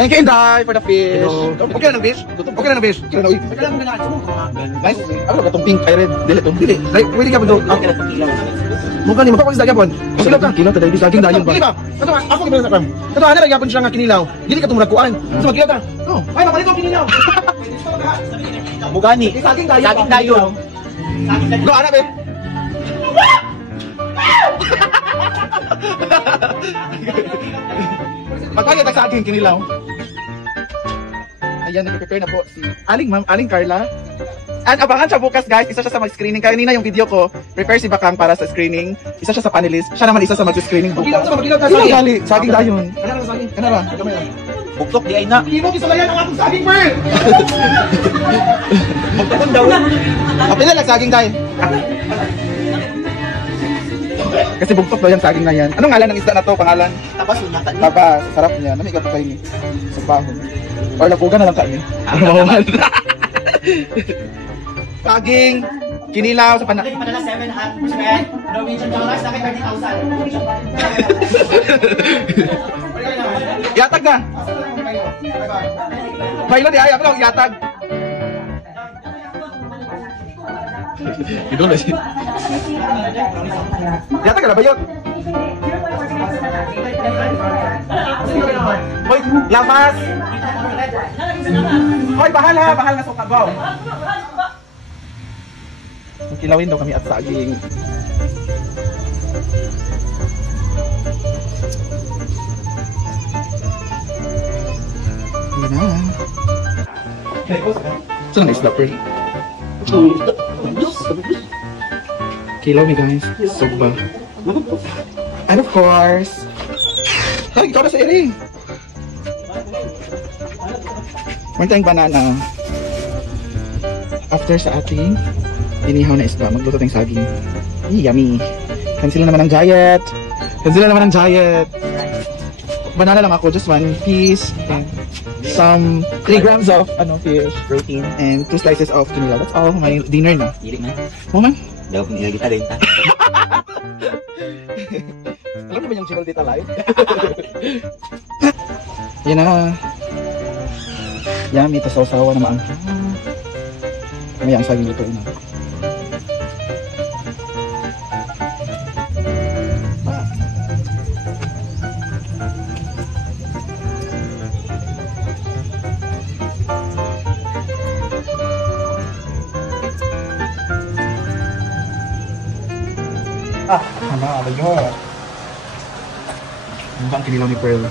Thank you, Inday, for the fish. Hello. Okay na ng fish? Okay na ng fish? Okay na, uy. Kaya mo na Guys, ano ba itong pink? Ay, red. Dili to. Dili. Like, pwede ka ba ito? Mukha ni, magpapagisda gyapon. Kinilaw ka. Kilo taday saging dayon ba? Dili ba? Kato, ako gibala sa kam. Kato, ana gyapon siya nga kinilaw. Dili ka tumulakuan. So, magkilaw ka. Oh, ay, mapalit ko kinilaw. Bugani. Saging dayon. Saging dayon. Go, ana, be. Magkaya ta saging kinilaw. Ayan, nag-prepare na po si Aling Carla. And abangan siya bukas, guys. Isa siya sa mag-screening. Kanina yung video ko, prepare si Bakang para sa screening. Isa siya sa panelist. Siya naman isa sa mag-screening bukas. Magilaw ka, Saging. gali. Saging dayon. Ano na saging? Ano ba? Bugtok di ay na. Hindi mo kisalayan ang atong saging, Pearl! Bugtokon daw. Kapila lang saging, day. Kasi bugtok daw yung saging na yan. Anong ngalan ng isda na to? Pangalan? Tapos unyatan ni. Taba, sarap niya. Namiga pa kayo ni. Sa bahon. Or lapugan na lang kami. Saging, kinilaw sa pana... Padala 700 Norwegian dollars, nakay 30,000. Yatag na! Bailo di ay, ako lang yatag. Idol na siya. Yatag ka na ba yun? Hoy, lamas! Hoy, bahal ha! Bahal na suka, go! Kilawin daw kami at saging. Yun na. Saan na isla, Pearl? Kilaw ni guys. Soba. And of course, ay, ikaw na sa iri. Meron tayong banana. After sa ating inihaw na isda, magluto tayong saging. Yummy. Cancel naman ang diet. Banana lang ako, just one piece. And some 3 grams of fish. Protein. And 2 slices of kinilaw. That's all my dinner na. Dili na. Mo man? Daw kung ilagita din ta. Alam mo ba yung channel dito live? Yan na. Yummy, ito sausawa na maangkin. May ang saging luto na. Ano yun? Ano ba ang kinilaw ni Pearl?